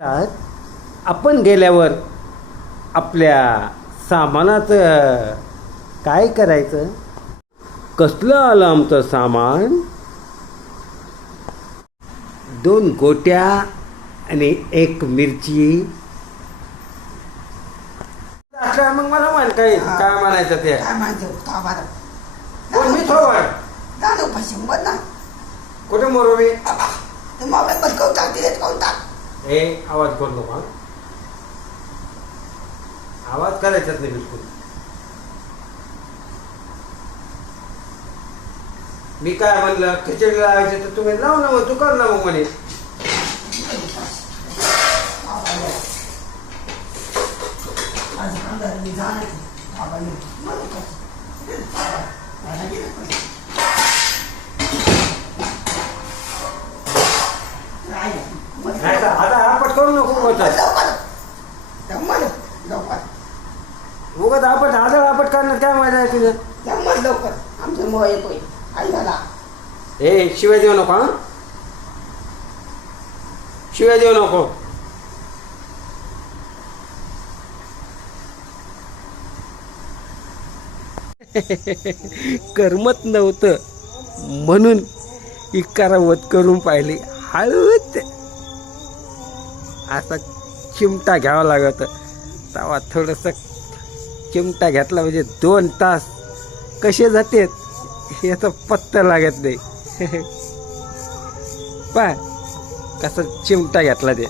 आपण गेल्यावर आपल्या सामानाचं काय करायचं? कसलं आलं आमचं सामान? 2 गोट्या आणि 1 मिरची. आता मग मला म्हण काय म्हणायचं ते? काय माहिती आम्हाला कोण मी थोडं दादा पैसे मत ना कुठे मोरू मी? ते मोबाईल बंद करून टाक डिलीट करून टाक. हे आवाज करू नको हं. आवाज करायचाच नाही बिलकुल. मी काय म्हणलं खिचडी लावायची तर तुम्ही लाव ना, मग तू कर ना मग म्हणे. आज कांदा मी जाणार बाबाने नाही तर आता आपट करू नको उगाच. उगाच आपट आपट करणार काय मजा आहे तुझं? लवकर आमचा मोह येतोय आई झाला. ए शिवाय देऊ नको हा, शिवाय देऊ नको. करमत नव्हतं म्हणून इकारावत करून पाहिली. हळूच असा चिमटा घ्यावा लागत. तेव्हा थोडंसं चिमटा घेतला म्हणजे 2 तास कसे जातात याचा पत्ता लागत नाही. पा कसं चिमटा घेतला ते.